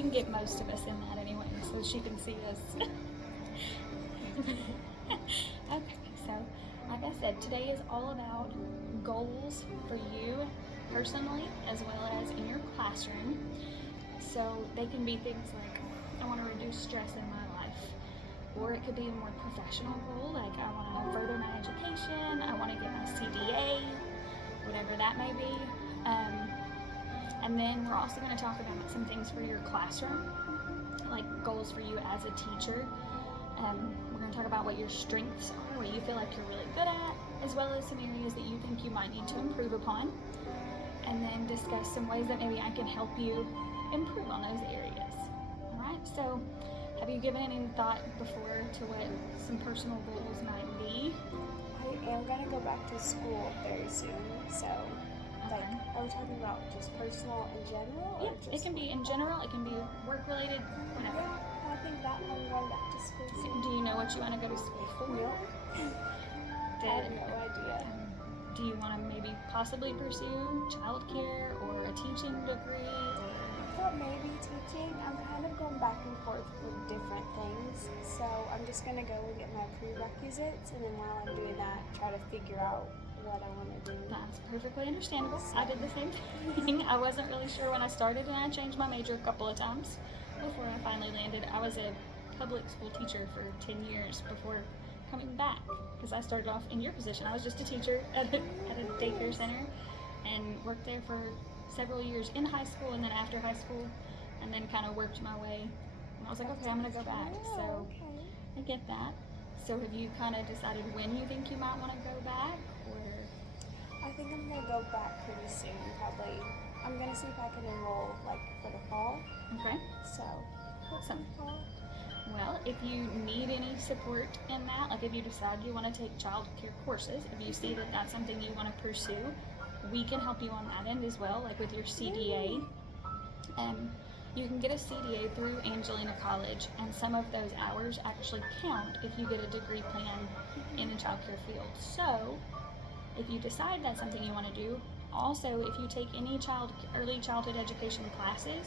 You can get most of us in that anyway, so she can see us. Okay, so like I said, today is all about goals for you personally as well as in your classroom. So they can be things like, I want to reduce stress in my life, or it could be a more professional goal, like I want to further my education, I want to get my CDA, whatever that may be. And then we're also going to talk about some things for your classroom, like goals for you as a teacher. We're going to talk about what your strengths are, what you feel like you're really good at, as well as some areas that you think you might need to improve upon, and then discuss some ways that maybe I can help you improve on those areas. All right, so have you given any thought before to what some personal goals might be? I am going to go back to school very soon, so like, are we talking about just personal in general? Yeah, or just it can be in general, it can be work related, whatever. Yeah, I think that I'm going back to school soon. Do you know what you want to go to school for? Nope. I have no idea. Do you want to maybe possibly pursue childcare or a teaching degree? I thought maybe teaching. I'm kind of going back and forth with different things, so I'm just going to go and get my prerequisites, and then while I'm doing that, try to figure out what I want to do. That's perfectly understandable. I did the same thing. I wasn't really sure when I started, and I changed my major a couple of times before I finally landed. I was a public school teacher for 10 years before coming back, because I started off in your position. I was just a teacher at a daycare center and worked there for several years in high school and then after high school, and then kind of worked my way. And I was like, okay, I'm going to go back. So I get that. So have you kind of decided when you think you might want to go back? I think I'm going to go back pretty soon, probably. I'm going to see if I can enroll, like, for the fall. Okay. So, Awesome. fall. Well, if you need any support in that, like if you decide you want to take child care courses, if you see that that's something you want to pursue, we can help you on that end as well, like with your CDA. You can get a CDA through Angelina College, and some of those hours actually count if you get a degree plan in the child care field. So, if you decide that's something you want to do, also if you take any early childhood education classes,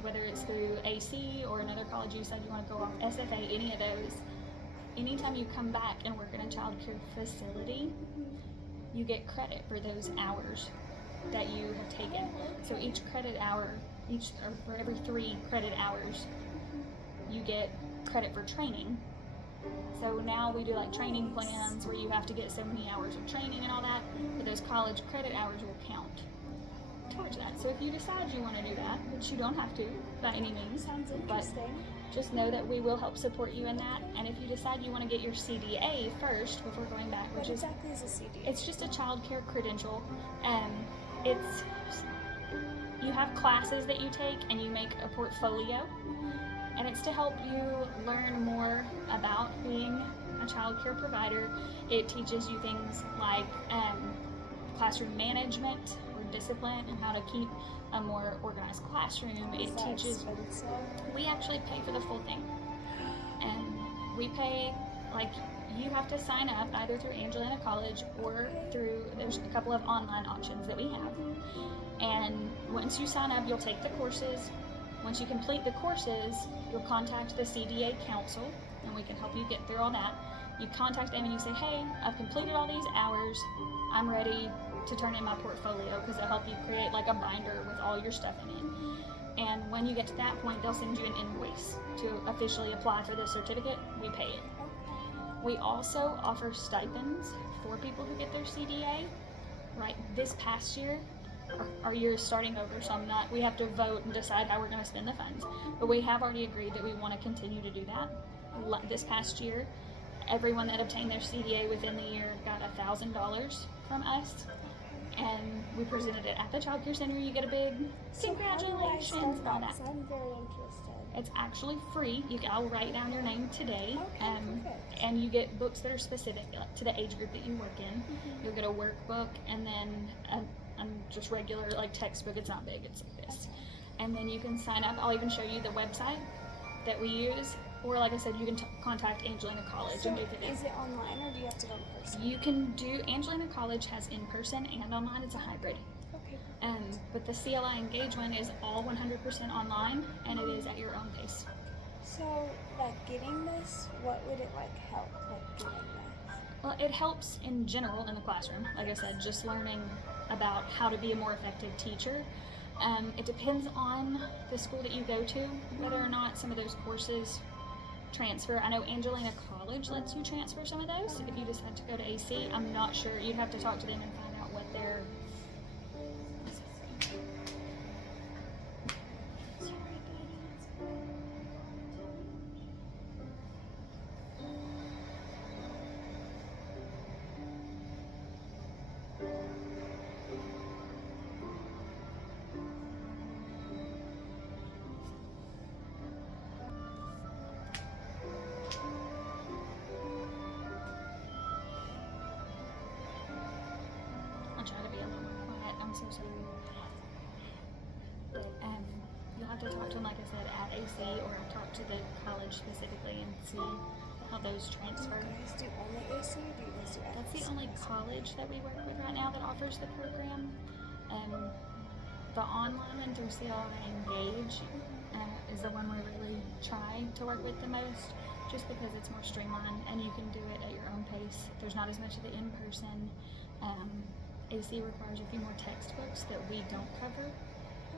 whether it's through AC or another college you said you want to go off, SFA, any of those, anytime you come back and work in a child care facility, you get credit for those hours that you have taken. So each credit hour, for every 3 credit hours, you get credit for training. So now we do like training plans where you have to get so many hours of training and all that, but those college credit hours will count towards that. So if you decide you want to do that, which you don't have to by any means, Sounds but interesting. just know that we will help support you in that. And if you decide you want to get your CDA first before going back, What exactly is a CDA? it's just a child care credential. You have classes that you take and you make a portfolio, and it's to help you learn more about being a child care provider. It teaches you things like classroom management or discipline and how to keep a more organized classroom. It teaches, we actually pay for the full thing, and we pay, like, you have to sign up either through Angelina College or there's a couple of online options that we have. And once you sign up, you'll take the courses. Once you complete the courses, you'll contact the CDA council, and we can help you get through all that. You contact them and you say, hey, I've completed all these hours. I'm ready to turn in my portfolio, because they'll help you create like a binder with all your stuff in it. And when you get to that point, they'll send you an invoice to officially apply for the certificate. We pay it. We also offer stipends for people who get their CDA. Right, this past year, our year is starting over, so we have to vote and decide how we're going to spend the funds. But we have already agreed that we want to continue to do that. This past year, everyone that obtained their CDA within the year got $1,000 from us, and we presented it at the child care center. You get a big congratulations and all that. I'm very interested. It's actually free. I'll write down your name today, and you get books that are specific to the age group that you work in. You'll get a workbook, and then just regular like textbook. It's not big, it's like this. And then you can sign up. I'll even show you the website that we use, or like I said, you can contact Angelina College and do it. Is it online, or do you have to go in person? You can do, Angelina College has in person and online. It's a hybrid. Okay. Okay. But the CLI Engage one is all 100% online, and it is at your own pace. So, like getting this, what would it like help? Like getting this? Well, it helps in general in the classroom. Like I said, just learning about how to be a more effective teacher. It depends on the school that you go to, whether or not some of those courses transfer. I know Angelina College lets you transfer some of those if you decide to go to AC. I'm not sure. You'd have to talk to them and find out what their. I'll try to be a little more quiet. I'm so sorry. But you'll have to talk to them, like I said, at AC or talk to the college specifically and see how those transfer. Do you guys do only AC or do you guys do That's the FSC? only college that we work with right now that offers the program. The online one through CLI Engage is the one we really try to work with the most, just because it's more streamlined and you can do it at your own pace. There's not as much of the in-person. AC requires a few more textbooks that we don't cover,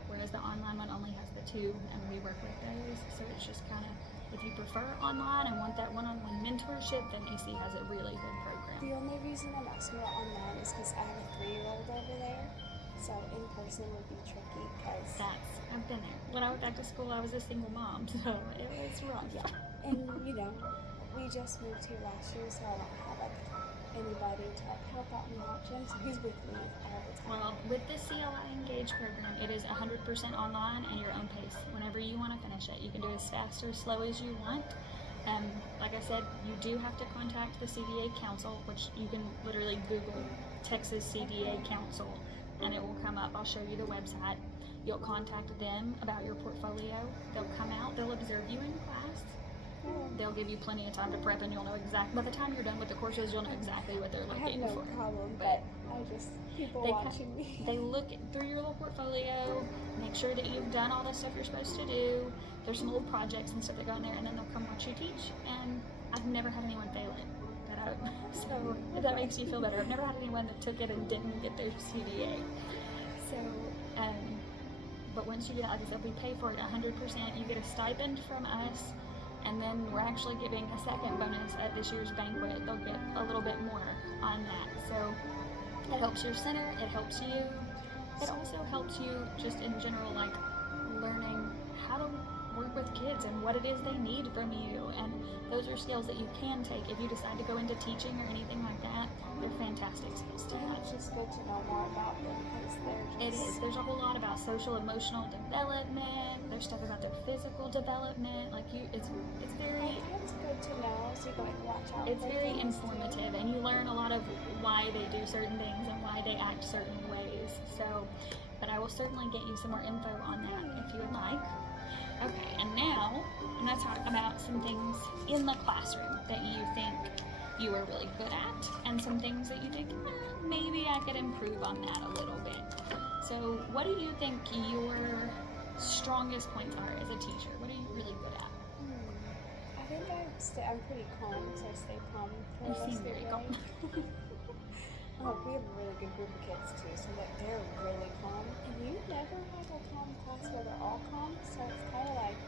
whereas the online one only has the 2, and we work with those. So it's just kind of, if you prefer online and want that one-on-one mentorship, then AC has a really good program. The only reason I'm asking about online is because I have a 3-year-old over there, so in person would be tricky because. I've been there. When I went back to school, I was a single mom, so it was rough. Yeah, and we just moved here last year, so I don't have like anybody to like help out me watch him, so he's with me all the time. Well, with the CLI Engage program, it is 100% online and your own pace. Whenever you want to finish it, you can do it as fast or slow as you want. Like I said, you do have to contact the CDA Council, which you can literally Google Texas CDA Council, and it will come up. I'll show you the website. You'll contact them about your portfolio. They'll come out, they'll observe you in class. They'll give you plenty of time to prep, and you'll know exactly, by the time you're done with the courses, you'll know exactly what they're looking for. I have no problem, but people watching me. They look through your little portfolio, make sure that you've done all the stuff you're supposed to do. There's some little projects and stuff that go in there, and then they'll come watch you teach. And I've never had anyone fail it. So if that makes you feel better, I've never had anyone that took it and didn't get their CDA. So, but once you get out, like I said, we pay for it 100%. You get a stipend from us. And then we're actually giving a second bonus at this year's banquet. They'll get a little bit more on that. So it helps your center, it helps you. It also helps you just in general, like learning how to work with kids and what it is they need from you. And those are skills that you can take if you decide to go into teaching or anything like that. They're fantastic skills to have. It's just good to know more about them because they're just. It is. There's a whole lot about social emotional development. There's stuff about their physical development. It's very. I think it's good to know so you can like watch out. It's for very things informative, and you learn a lot of why they do certain things and why they act certain ways. So, but I will certainly get you some more info on that if you would like. Okay, and now I'm going to talk about some things in the classroom that you think you are really good at, and some things that you think, maybe I could improve on that a little bit. So what do you think your strongest points are as a teacher? What are you really good at? I think I'm pretty calm, so I stay calm for You the rest seem of the very day. calm. We have a really good group of kids too, so they're really calm. And you never have a calm class where they're all calm, so it's kind of like,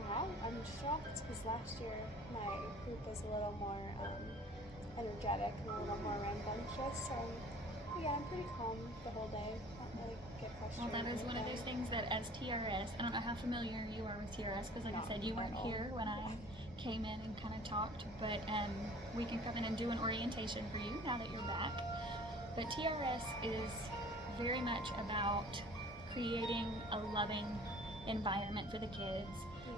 wow, I'm shocked because last year my group was a little more energetic and a little more rambunctious. So yeah, I'm pretty calm the whole day. I don't really get Well, frustrated. that is one of those things that as TRS, I don't know how familiar you are with TRS, because like I said, you weren't here when I came in and kind of talked, but we can come in and do an orientation for you now that you're back. But TRS is very much about creating a loving environment for the kids,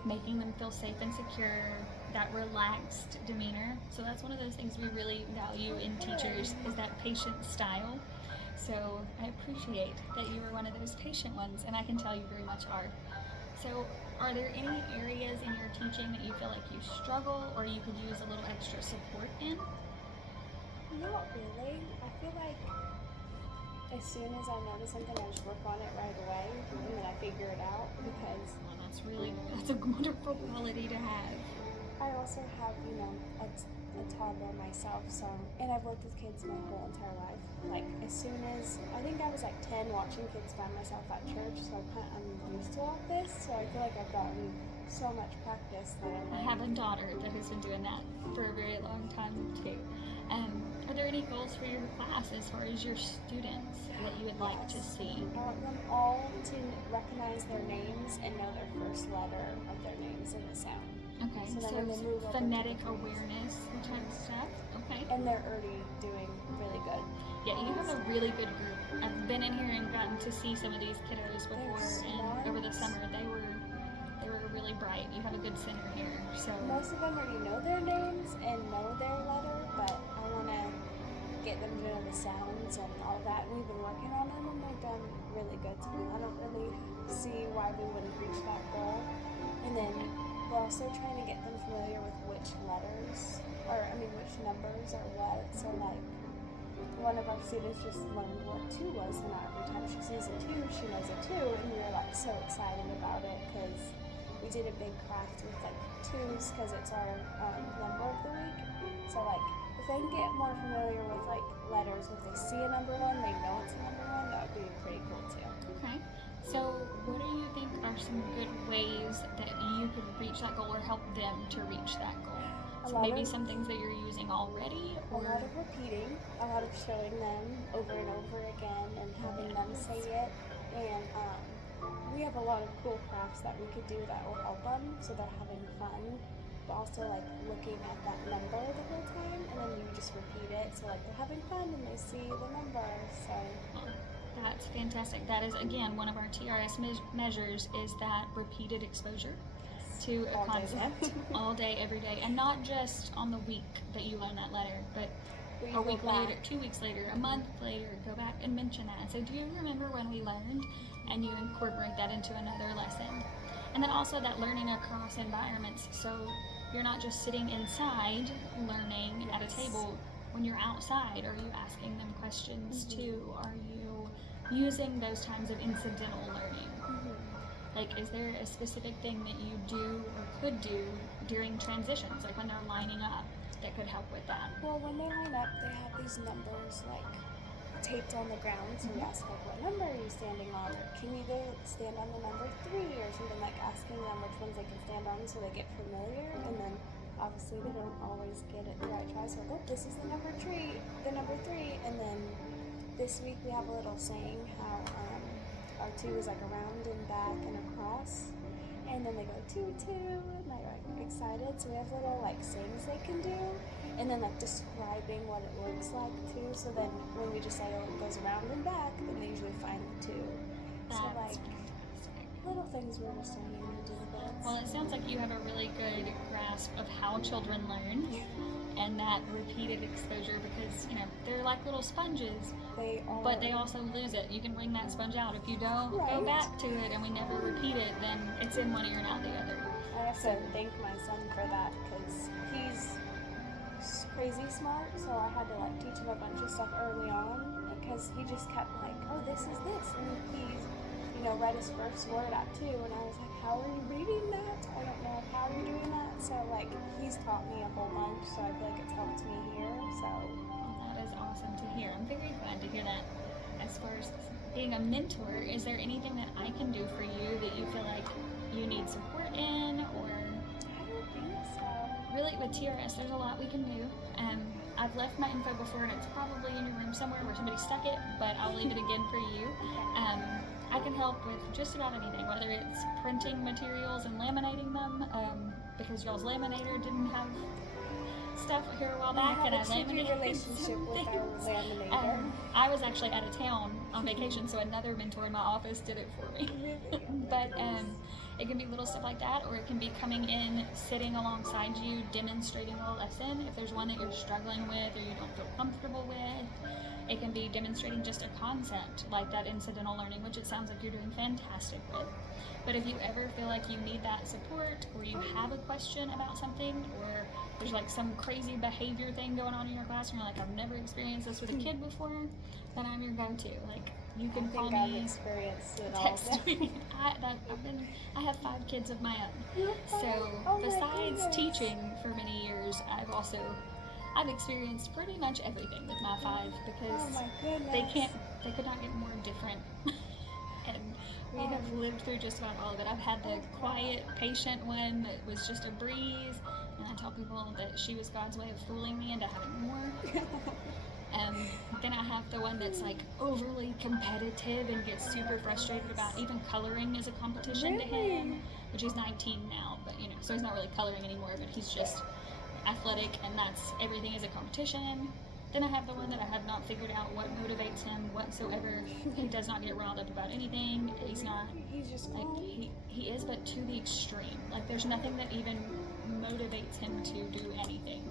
making them feel safe and secure, that relaxed demeanor. So that's one of those things we really value in teachers, is that patient style. So I appreciate that you are one of those patient ones, and I can tell you very much are. So are there any areas in your teaching that you feel like you struggle or you could use a little extra support in? Not really. I feel like as soon as I notice something, I just work on it right away, and then I figure it out because Well, that's a wonderful quality to have. I also have, a toddler myself, so, and I've worked with kids my whole entire life. Like, as soon as, I think I was like 10 watching kids by myself at church, so I'm used to all this, so I feel like I've gotten so much practice that I have a daughter that has been doing that for a very long time too. Are there any goals for your class as far as your students that you would like to see? I want them all to recognize their names and know their first letter of their names and the sound. Okay, So then so when they move over to phonetic the- awareness type stuff. Okay. And they're already doing really good. Yeah, you have a really good group. I've been in here and gotten to see some of these kiddos before, and over the summer they were really bright. You have a good center here. So Most of them already know their names and know their letter, but I want to get them to know the sounds and all that. We've been working on them, and they've done really good. So I don't really see why we wouldn't reach that goal. And then we're also trying to get them familiar with which letters, which numbers are what. So like, one of our students just learned what 2 was, and now every time she sees a 2, she knows a 2, and we were like so excited about it because we did a big craft with like 2s because it's our number of the week. So like, if they can get more familiar with like letters, if they see a number 1, they know it's a number 1, that would be pretty cool too. okay. So what do you think are some good ways that you could reach that goal or help them to reach that goal? So maybe some things that you're using already, or a lot of repeating, a lot of showing them over and over again and having them say it. And we have a lot of cool crafts that we could do that will help them so they're having fun, but also like looking at that number the whole time, and then you just repeat it so like they're having fun and they see the number. So that's fantastic. That is again one of our TRS measures, is that repeated exposure to a concept all day, every day, and not just on the week that you learn that letter, but a week later, 2 weeks later, a month later, go back and mention that. So do you remember when we learned? And you incorporate that into another lesson. And then also that learning across environments. So you're not just sitting inside learning at a table. When you're outside, are you asking them questions too? Are you using those times of incidental learning? Like, is there a specific thing that you do or could do during transitions, like when they're lining up, that could help with that? Well, when they line up, they have these numbers like taped on the ground. So we ask like, what number are you standing on? Or can you go stand on the number 3 or something, like asking them which ones they can stand on so they get familiar. And then obviously they don't always get it the right try. So like, oh, this is the number 3. And then this week we have a little saying how our 2 is like around and back and across, and then they go 2, 2, and they're like excited. So we have little like sayings they can do, and then like describing what it looks like too. So then when we just say, oh, it goes around and back, then they usually find the 2. So like little things we're just starting to do with it. Well, it sounds like you have a really good grasp of how children learn, and that repeated exposure, because they're like little sponges. They are. But they also lose it. You can wring that sponge out. If you don't go back to it and we never repeat it, then it's in one ear and out the other. I have to thank my son for that because he's crazy smart. So I had to like teach him a bunch of stuff early on because he just kept like, oh, this is this, and he's read his first word at 2, and I was like, how are you reading that? I don't know how you're doing that. So like he's taught me a whole bunch. So I feel like it's helped me here. So. That is awesome to hear. I'm very glad to hear that. As far as being a mentor, is there anything that I can do for you that you feel like you need support in, or? I don't think so. Really, with TRS, there's a lot we can do. I've left my info before, and it's probably in your room somewhere where somebody stuck it, but I'll leave it again for you. I can help with just about anything, whether it's printing materials and laminating them, because y'all's laminator didn't have stuff here a while back, and I laminated relationship with our laminator. I was actually out of town on vacation, so another mentor in my office did it for me. But It can be little stuff like that, or it can be coming in, sitting alongside you, demonstrating a lesson. If there's one that you're struggling with or you don't feel comfortable with, it can be demonstrating just a concept like that incidental learning, which it sounds like you're doing fantastic with. But if you ever feel like you need that support, or you have a question about something, or there's like some crazy behavior thing going on in your class and you're like, I've never experienced this with a kid before, then I'm your go-to. Like, you can call me, I've experienced it all. text me. I have 5 kids of my own. So besides teaching for many years, I've experienced pretty much everything with my 5, because they could not get more different. And we have lived through just about all of it. I've had the quiet, patient one that was just a breeze, and I tell people that she was God's way of fooling me into having more. And then I have the one that's like overly competitive and gets super frustrated about even coloring as a competition to him, which he's 19 now, but so he's not really coloring anymore, but he's just athletic, and that's everything is a competition. Then I have the one that I have not figured out what motivates him whatsoever. He does not get riled up about anything. He's not, He's just like, he is, but to the extreme. Like, there's nothing that even motivates him to do anything.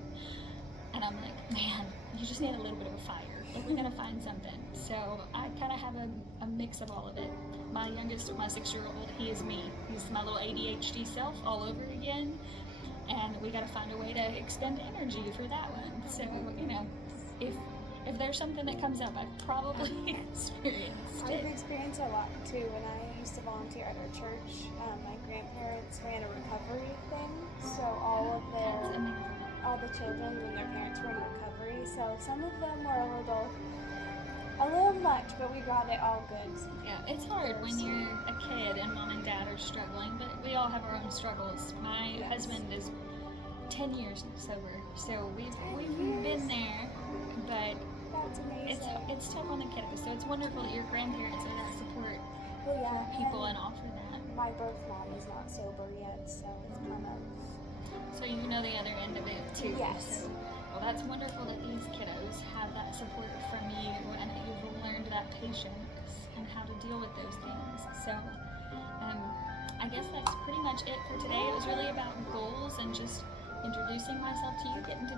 And I'm like, man, you just need a little bit of a fire. Like, we're gonna find something. So I kind of have a mix of all of it. My youngest, my 6-year-old, he is me. He's my little ADHD self all over again. And we gotta find a way to expend energy for that one. So, if there's something that comes up, I've probably experienced it. I've experienced a lot too. When I used to volunteer at our church, my grandparents ran a recovery thing. So all the children and their parents were in recovery. So some of them were a little much, but we got it all good. Yeah, it's hard when you're a kid and mom and dad are struggling, but we all have our own struggles. My husband is 10 years sober, so we've been there, but that's amazing. It's tough on the kiddos. So it's wonderful that your grandparents are that support for people and offer that. My birth mom is not sober yet, so it's kind of. So you know the other end of it too. Yes. So, well, that's wonderful that these kiddos have that support from you, and that you've learned that patience and how to deal with those things. So I guess that's pretty much it for today. It was really about goals and just introducing myself to you, getting to